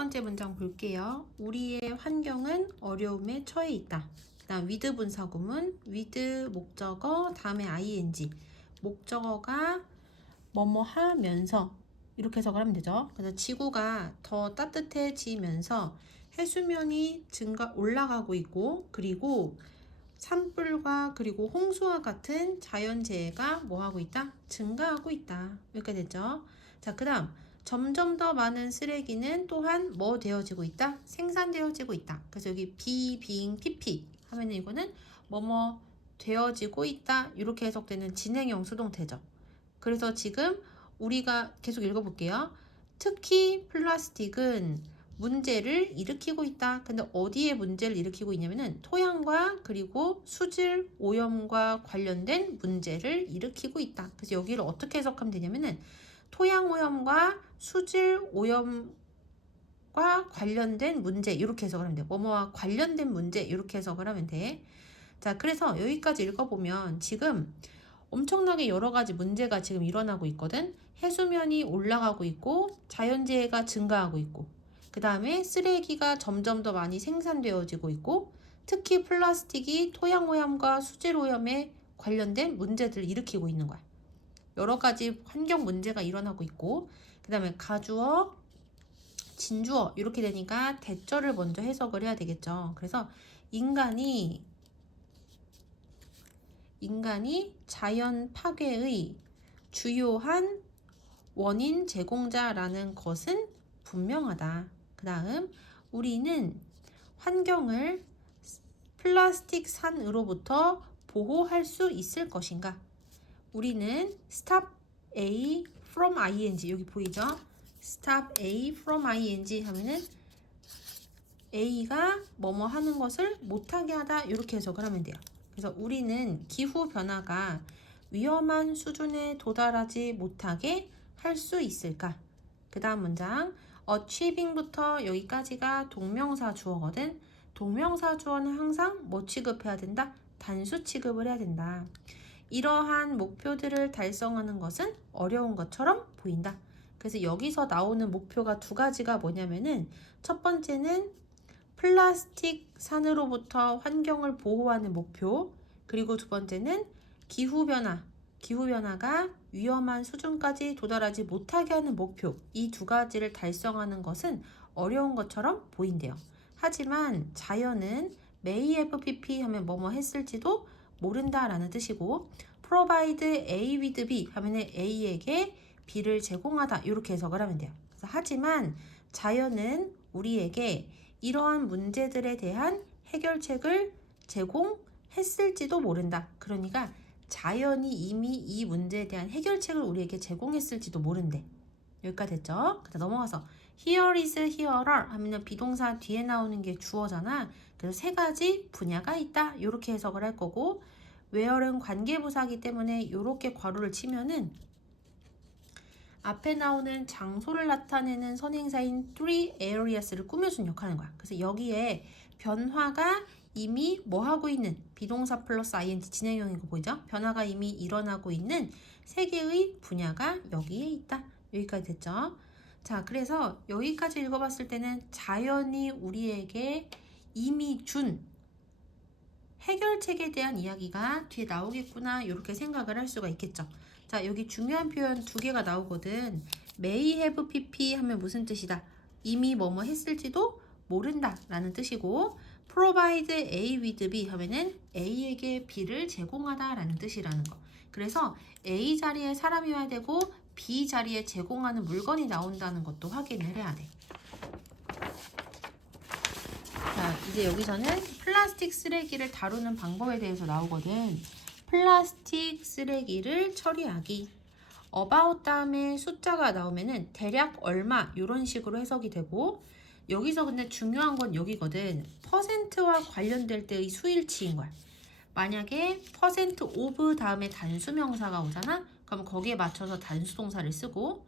번째 문장 볼게요. 우리의 환경은 어려움에 처해 있다. 그다음 with 분사구문, with 목적어, 다음에 ing. 목적어가 뭐뭐 하면서 이렇게 해석을 하면 되죠. 그래서 지구가 더 따뜻해지면서 해수면이 올라가고 있고, 그리고 산불과 그리고 홍수와 같은 자연재해가 뭐 하고 있다? 증가하고 있다. 이렇게 됐죠. 자, 그 다음 점점 더 많은 쓰레기는 또한 뭐 되어지고 있다? 생산되어지고 있다. 그래서 여기 being pp 하면 이거는 뭐뭐 되어지고 있다. 이렇게 해석되는 진행형 수동태죠. 그래서 지금 우리가 계속 읽어볼게요. 특히 플라스틱은 문제를 일으키고 있다. 근데 어디에 문제를 일으키고 있냐면은 토양과 그리고 수질 오염과 관련된 문제를 일으키고 있다. 그래서 여기를 어떻게 해석하면 되냐면은 토양 오염과 수질 오염과 관련된 문제 이렇게 해석을 하면 돼요. 뭐뭐와 관련된 문제 이렇게 해석을 하면 돼. 자, 그래서 여기까지 읽어보면 지금 엄청나게 여러 가지 문제가 지금 일어나고 있거든. 해수면이 올라가고 있고 자연재해가 증가하고 있고 그 다음에 쓰레기가 점점 더 많이 생산되어지고 있고 특히 플라스틱이 토양 오염과 수질 오염에 관련된 문제들을 일으키고 있는 거야. 여러 가지 환경 문제가 일어나고 있고 그 다음에 가주어, 진주어 이렇게 되니까 대절을 먼저 해석을 해야 되겠죠. 그래서 인간이 자연 파괴의 주요한 원인 제공자라는 것은 분명하다. 그 다음 우리는 환경을 플라스틱 산으로부터 보호할 수 있을 것인가? 우리는 stop A from ing 여기 보이죠? stop A from ing 하면은 A가 뭐뭐 하는 것을 못하게 하다 이렇게 해석을 하면 돼요. 그래서 우리는 기후변화가 위험한 수준에 도달하지 못하게 할 수 있을까? 그 다음 문장 achieving부터 여기까지가 동명사 주어거든. 동명사 주어는 항상 뭐 취급해야 된다? 단수 취급을 해야 된다. 이러한 목표들을 달성하는 것은 어려운 것처럼 보인다. 그래서 여기서 나오는 목표가 두 가지가 뭐냐면은 첫 번째는 플라스틱 산으로부터 환경을 보호하는 목표, 그리고 두 번째는 기후변화가 위험한 수준까지 도달하지 못하게 하는 목표, 이 두 가지를 달성하는 것은 어려운 것처럼 보인대요. 하지만 자연은 may have pp 하면 뭐뭐 했을지도 모른다라는 뜻이고 provide A with B 하면 A에게 B를 제공하다 이렇게 해석을 하면 돼요. 그래서 하지만 자연은 우리에게 이러한 문제들에 대한 해결책을 제공했을지도 모른다. 그러니까 자연이 이미 이 문제에 대한 해결책을 우리에게 제공했을지도 모른대. 여기까지 됐죠? 그다음 넘어가서 here is, here're 하면 비동사 뒤에 나오는 게 주어잖아. 그래서 세 가지 분야가 있다. 이렇게 해석을 할 거고 where는 관계부사기 때문에 이렇게 괄호를 치면은 앞에 나오는 장소를 나타내는 선행사인 three areas를 꾸며준 역할을 하는 거야. 그래서 여기에 변화가 이미 뭐 하고 있는 비동사 플러스 ing 진행형인 거 보이죠? 변화가 이미 일어나고 있는 세 개의 분야가 여기에 있다. 여기까지 됐죠? 자, 그래서 여기까지 읽어봤을 때는 자연이 우리에게 이미 준 해결책에 대한 이야기가 뒤에 나오겠구나 이렇게 생각을 할 수가 있겠죠. 자, 여기 중요한 표현 두 개가 나오거든. may have pp 하면 무슨 뜻이다? 이미 뭐뭐 했을지도 모른다 라는 뜻이고 provide A with B 하면은 A에게 B를 제공하다 라는 뜻이라는 거. 그래서 A 자리에 사람이 와야 되고 B 자리에 제공하는 물건이 나온다는 것도 확인을 해야 돼. 자, 이제 여기서는 플라스틱 쓰레기를 다루는 방법에 대해서 나오거든. 플라스틱 쓰레기를 처리하기. about 다음에 숫자가 나오면은 대략 얼마 이런 식으로 해석이 되고 여기서 근데 중요한 건 여기거든. 퍼센트와 관련될 때의 수일치인 거야. 만약에 퍼센트 오브 다음에 단수명사가 오잖아? 그럼 거기에 맞춰서 단수동사를 쓰고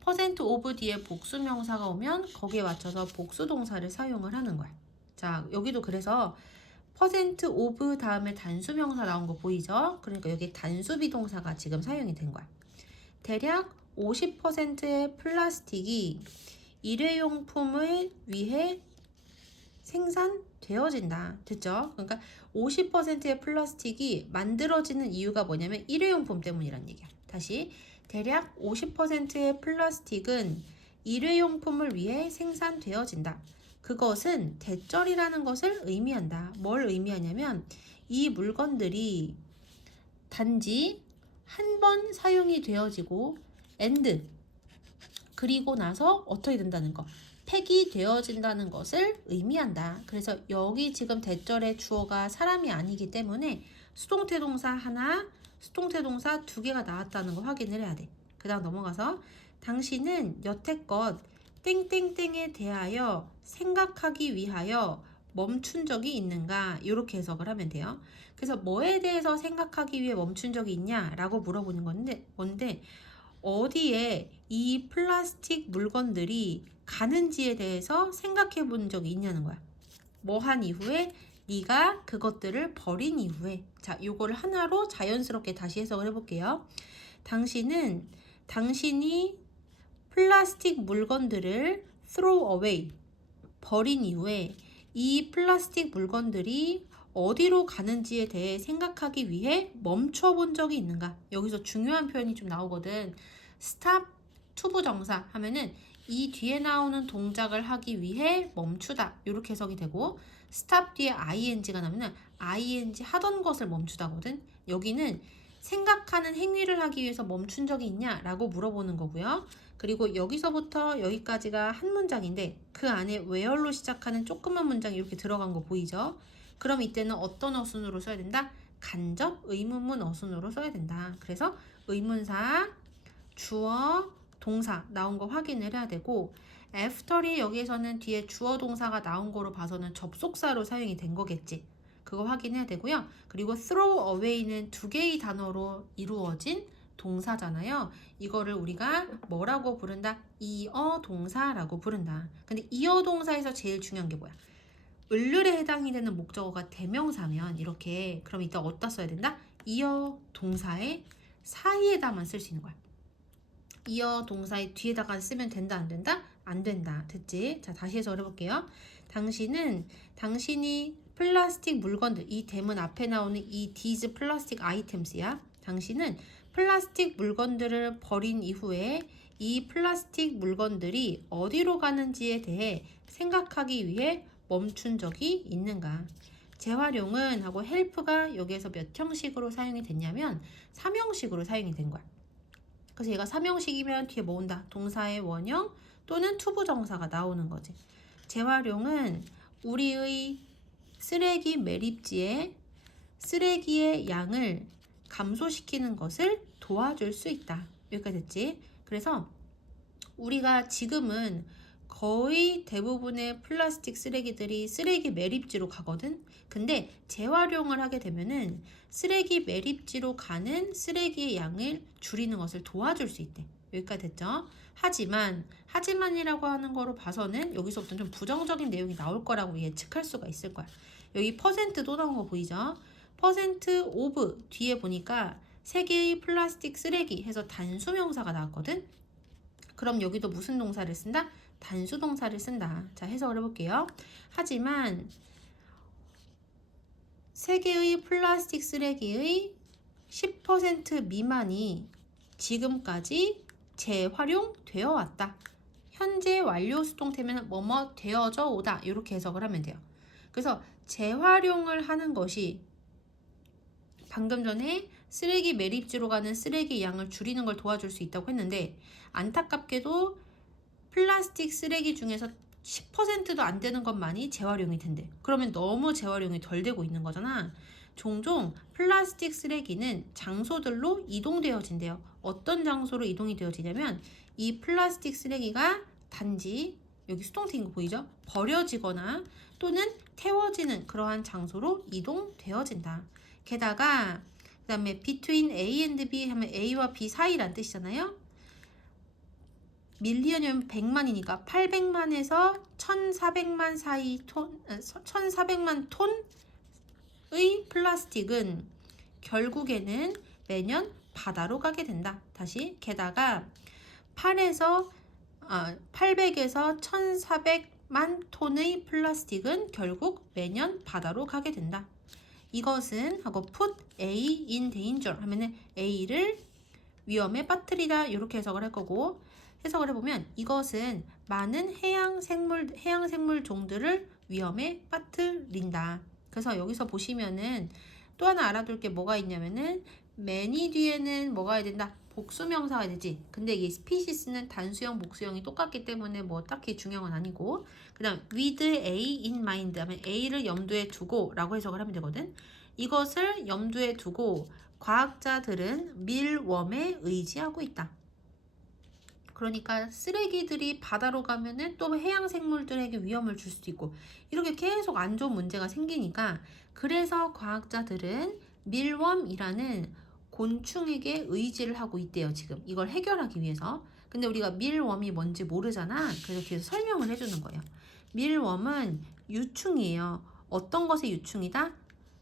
퍼센트 오브 뒤에 복수명사가 오면 거기에 맞춰서 복수동사를 사용을 하는 거야. 자, 여기도 그래서 퍼센트 오브 다음에 단수명사 나온 거 보이죠? 그러니까 여기 단수비동사가 지금 사용이 된 거야. 대략 50%의 플라스틱이 일회용품을 위해 생산되어진다. 됐죠? 그러니까 50%의 플라스틱이 만들어지는 이유가 뭐냐면 일회용품 때문이란 얘기야. 다시 대략 50%의 플라스틱은 일회용품을 위해 생산되어진다. 그것은 대절이라는 것을 의미한다. 뭘 의미하냐면 이 물건들이 단지 한 번 사용이 되어지고 and 그리고 나서 어떻게 된다는 거, 폐기 되어진다는 것을 의미한다. 그래서 여기 지금 대절의 주어가 사람이 아니기 때문에 수동태 동사 하나, 수동태 동사 두 개가 나왔다는 거 확인을 해야 돼. 그 다음 넘어가서 당신은 여태껏 땡땡땡에 대하여 생각하기 위하여 멈춘 적이 있는가? 이렇게 해석을 하면 돼요. 그래서 뭐에 대해서 생각하기 위해 멈춘 적이 있냐라고 물어보는 건데, 어디에 이 플라스틱 물건들이 가는지에 대해서 생각해 본 적이 있냐는 거야. 뭐 한 이후에 네가 그것들을 버린 이후에. 자, 요거를 하나로 자연스럽게 다시 해석을 해볼게요. 당신이 플라스틱 물건들을 throw away, 버린 이후에 이 플라스틱 물건들이 어디로 가는지에 대해 생각하기 위해 멈춰 본 적이 있는가? 여기서 중요한 표현이 좀 나오거든. stop 투부정사 하면은 이 뒤에 나오는 동작을 하기 위해 멈추다 이렇게 해석이 되고, stop 뒤에 ing가 나면은 ing 하던 것을 멈추다거든. 여기는 생각하는 행위를 하기 위해서 멈춘 적이 있냐 라고 물어보는 거고요. 그리고 여기서부터 여기까지가 한 문장인데 그 안에 where로 시작하는 조그만 문장이 이렇게 들어간 거 보이죠? 그럼 이때는 어떤 어순으로 써야 된다? 간접 의문문 어순으로 써야 된다. 그래서 의문사, 주어, 동사 나온 거 확인을 해야 되고, after이 여기에서는 뒤에 주어 동사가 나온 거로 봐서는 접속사로 사용이 된 거겠지. 그거 확인해야 되고요. 그리고 throw away는 두 개의 단어로 이루어진 동사잖아요. 이거를 우리가 뭐라고 부른다? 이어 동사라고 부른다. 근데 이어 동사에서 제일 중요한 게 뭐야? 을률에 해당이 되는 목적어가 대명사면 이렇게, 그럼 이따 어디다 써야 된다? 이어 동사의 사이에다만 쓸 수 있는 거야. 이어 동사의 뒤에다가 쓰면 된다, 안 된다? 안 된다. 됐지? 자, 다시 해서 해볼게요. 당신이 플라스틱 물건들, 이 대문 앞에 나오는 이 these 플라스틱 아이템스야. 당신은 플라스틱 물건들을 버린 이후에 이 플라스틱 물건들이 어디로 가는지에 대해 생각하기 위해 멈춘 적이 있는가? 재활용은 하고 help가 여기에서 몇 형식으로 사용이 됐냐면 3형식으로 사용이 된 거야. 그래서 얘가 3형식이면 뒤에 뭐 온다? 동사의 원형 또는 투부정사가 나오는 거지. 재활용은 우리의 쓰레기 매립지에 쓰레기의 양을 감소시키는 것을 도와줄 수 있다. 여기까지 됐지? 그래서 우리가 지금은 거의 대부분의 플라스틱 쓰레기들이 쓰레기 매립지로 가거든. 근데 재활용을 하게 되면은 쓰레기 매립지로 가는 쓰레기의 양을 줄이는 것을 도와줄 수 있대. 여기까지 됐죠? 하지만이라고 하는 거로 봐서는 여기서부터 좀 부정적인 내용이 나올 거라고 예측할 수가 있을 거야. 여기 퍼센트도 나온 거 보이죠? 퍼센트 오브 뒤에 보니까 세 개의 플라스틱 쓰레기 해서 단수명사가 나왔거든. 그럼 여기도 무슨 동사를 쓴다? 단수 동사를 쓴다. 자, 해석을 해볼게요. 하지만 세 개의 플라스틱 쓰레기의 10% 미만이 지금까지 재활용되어 왔다. 현재 완료 수동태면 뭐뭐 되어져 오다. 이렇게 해석을 하면 돼요. 그래서 재활용을 하는 것이 방금 전에 쓰레기 매립지로 가는 쓰레기 양을 줄이는 걸 도와줄 수 있다고 했는데, 안타깝게도 플라스틱 쓰레기 중에서 10%도 안 되는 것만이 재활용이 된대. 그러면 너무 재활용이 덜 되고 있는 거잖아. 종종 플라스틱 쓰레기는 장소들로 이동되어진대요. 어떤 장소로 이동이 되어지냐면 이 플라스틱 쓰레기가 단지 여기 수동태인 거 보이죠? 버려지거나 또는 태워지는 그러한 장소로 이동되어진다. 게다가 그 다음에 between A and B 하면 A와 B 사이란 뜻이잖아요. 밀리언이면 100만이니까 800만에서 1400만 사이 1400만 톤의 플라스틱은 결국에는 매년 바다로 가게 된다. 다시 게다가 8에서 800에서 1400만 톤의 플라스틱은 결국 매년 바다로 가게 된다. 이것은 하고 put A in danger 하면은 A를 위험에 빠뜨리다 이렇게 해석을 할 거고, 해석을 해보면 이것은 많은 해양 생물 종들을 위험에 빠뜨린다. 그래서 여기서 보시면은 또 하나 알아둘 게 뭐가 있냐면은 many 뒤에는 뭐가 해야 된다? 복수명사가 되지. 근데 이 species는 단수형 복수형이 똑같기 때문에 뭐 딱히 중요한 건 아니고, 그 다음 with A in mind 하면 A를 염두에 두고 라고 해석을 하면 되거든. 이것을 염두에 두고 과학자들은 밀웜에 의지하고 있다. 그러니까 쓰레기들이 바다로 가면은 또 해양 생물들에게 위험을 줄 수도 있고, 이렇게 계속 안 좋은 문제가 생기니까, 그래서 과학자들은 밀웜이라는 곤충에게 의지를 하고 있대요. 지금 이걸 해결하기 위해서. 근데 우리가 밀웜이 뭔지 모르잖아. 그래서 뒤에서 설명을 해주는 거예요. 밀웜은 유충이에요. 어떤 것의 유충이다?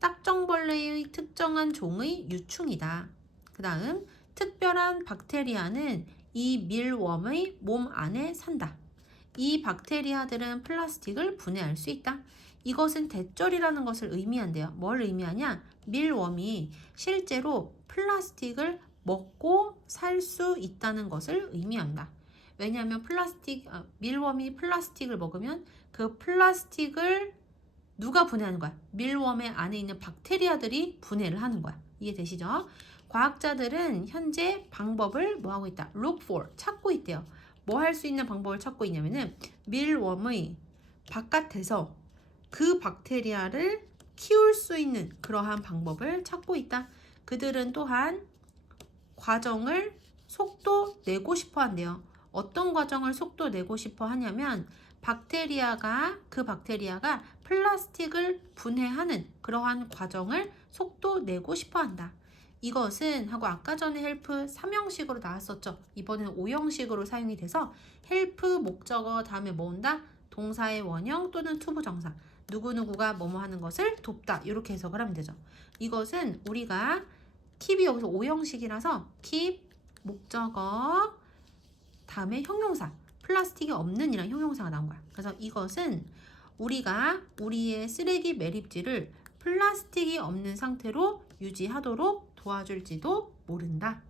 딱정벌레의 특정한 종의 유충이다. 그 다음 특별한 박테리아는 이 밀웜의 몸 안에 산다. 이 박테리아들은 플라스틱을 분해할 수 있다. 이것은 대절이라는 것을 의미한대요. 뭘 의미하냐? 밀웜이 실제로 플라스틱을 먹고 살 수 있다는 것을 의미한다. 왜냐하면 밀웜이 플라스틱을 먹으면 그 플라스틱을 누가 분해하는 거야? 밀웜의 안에 있는 박테리아들이 분해를 하는 거야. 이해되시죠? 과학자들은 현재 방법을 뭐 하고 있다? look for, 찾고 있대요. 뭐 할 수 있는 방법을 찾고 있냐면은 밀웜의 바깥에서 그 박테리아를 키울 수 있는 그러한 방법을 찾고 있다. 그들은 또한 과정을 속도 내고 싶어 한대요. 어떤 과정을 속도 내고 싶어 하냐면 그 박테리아가 플라스틱을 분해하는 그러한 과정을 속도 내고 싶어 한다. 이것은 하고 아까 전에 헬프 3형식으로 나왔었죠. 이번에는 5형식으로 사용이 돼서 헬프 목적어 다음에 뭐 온다? 동사의 원형 또는 투부정사. 누구누구가 뭐뭐 하는 것을 돕다. 이렇게 해석을 하면 되죠. 이것은 우리가 keep이 여기서 5형식이라서 keep 목적어 다음에 형용사, 플라스틱이 없는 이란 형용사가 나온 거야. 그래서 이것은 우리가 우리의 쓰레기 매립지를 플라스틱이 없는 상태로 유지하도록 도와줄지도 모른다.